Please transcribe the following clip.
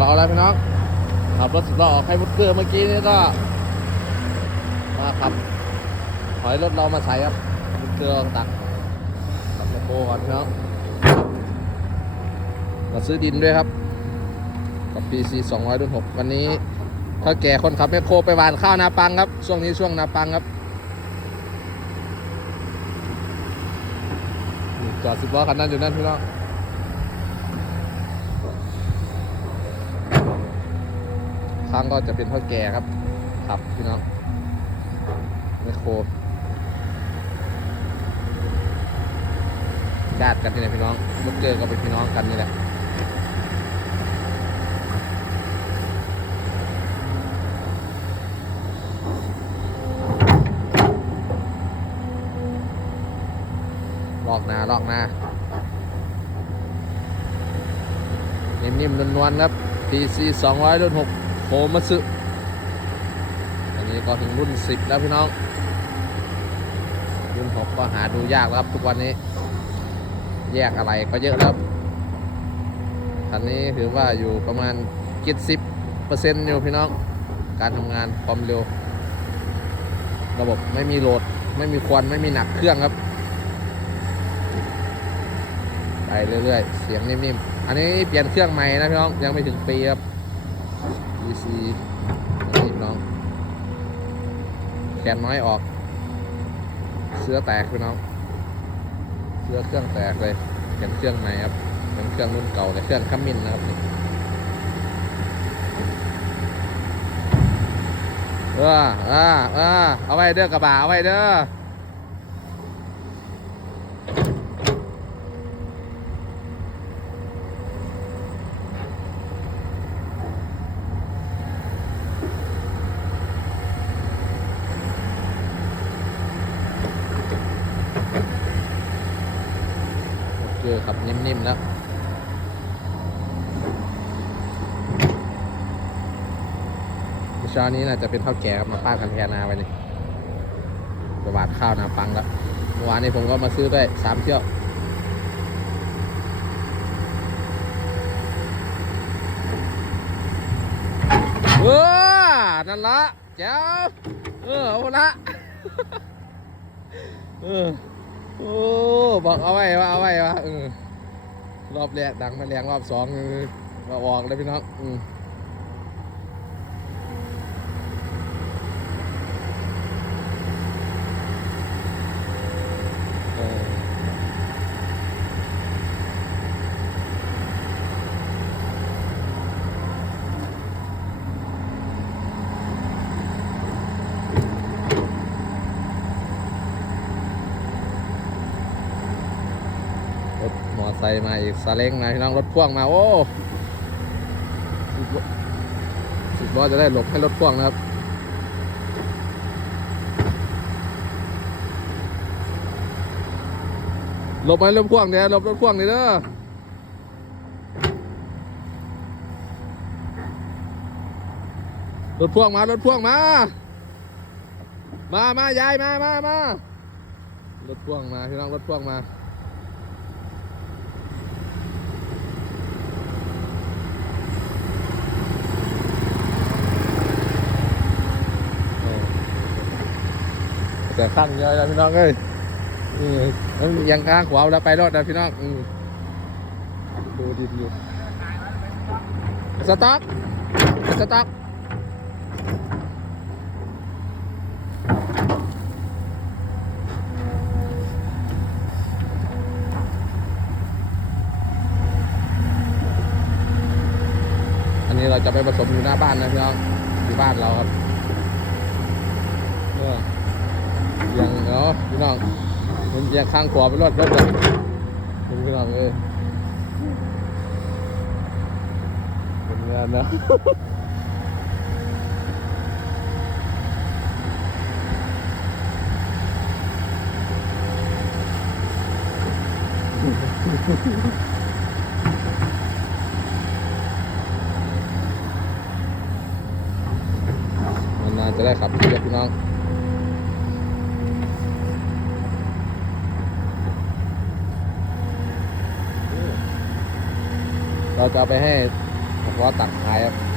ล้อแล้วพี่น้องขับรถสิบล้อออกให้มุดเกลือเมื่อกี้นี่ก็ มาขับถอยรถเรามาใส่ครับมุดเกลือตักตักแมคโคก่อนพี่น้องมาซื้อดินด้วยครับ กับ PC 200รุ่น6วันนี้ถ้าแก่คนขับแมคโครไปหวานข้าวนาปังครับ ช่วงนี้ช่วงนาปังครับจอดสิบล้อคันนั้นอยู่นั่นพี่น้อง ข้งก็จะเป็นเท่าแก่ครับครับพี่น้องไมโครญาติกันนี่แหละพี่น้องลูกเจอก็เป็นพี่น้องกันนี่แหละลอกนาลอกนานิ่มๆนวลๆครับ PC 200รุ่น6 โคมัสึอันนี้ก็ถึงรุ่น 10 แล้วพี่น้อง รุ่น 6 ก็หาดูยากแล้วครับทุกวันนี้ แยกอะไรก็เยอะครับคันนี้ถือว่าอยู่ประมาณ70เปอร์เซ็นต์อยู่พี่น้อง การทำงานความเร็ว ระบบไม่มีโหลด ไม่มีควันไม่มีหนักเครื่องครับ ไปเรื่อยๆ เสียงนิ่มๆ อันนี้เปลี่ยนเครื่องใหม่นะพี่น้อง ยังไม่ถึงปีครับ อันนี้พี่น้อง แขนน้อยออก เสื้อแตกพี่น้อง เสื้อเครื่องแตกเลยเป็นเครื่องใหมครับเป็นเครื่องรุ่นเก่าแต่เครื่องคัมมินนะครับนี่เออเออเออเอาไว้เด้อกระบะเอาไว้เด้อ โอเครับนิ่มๆแล้วเช้านี้น่าจะเป็นข้าวแก่ครับมาป้ากันแทนนาไว้นี่ประบาดข้าวนาปังแล้วเมื่อวานนี้ผมก็มาซื้อได้สามเที่ยวเออนั่นละเจ้าเออเอาละเออ โอ้บอกเอาไว้ว่าเอาไว้ว่าเออรอบแรกดังมาแรงรอบสองเออมาออกเลยพี่น้องอืมเออรถมอ ไซค์มาอีกซาเล้งมาพี่น้องรถพ่วงมาโอ้สิบล้อสิบล้อจะได้หลบให้รถพ่วงนะครับหลบให้รถพ่วงเนี่ยหลบรถพ่วงนี่เด้อรถพ่วงมารถพ่วงมา มามายายมามามารถพ่วงมาพี่น้องรถพ่วงมา แต่ข้งเยอะแล้วพี่น้องเอ้ยอืมมันยังข้างขวาแล้วไปรอดนะพี่น้องดูดินอยู่สต็อกสต็อกอันนี้เราจะไปผสมอยู่หน้าบ้านนะพี่น้องที่บ้านเราครับเออ ยังเนาะพี่น้องมันยังข้างขวาไปรถรถเลยเป็นพี่น้องเอ้ยเป็นงานเนาะมันน่าจะได้ขับที่พี่น้อง เราจะเอาไปให้เพราะว่าตักขายครับ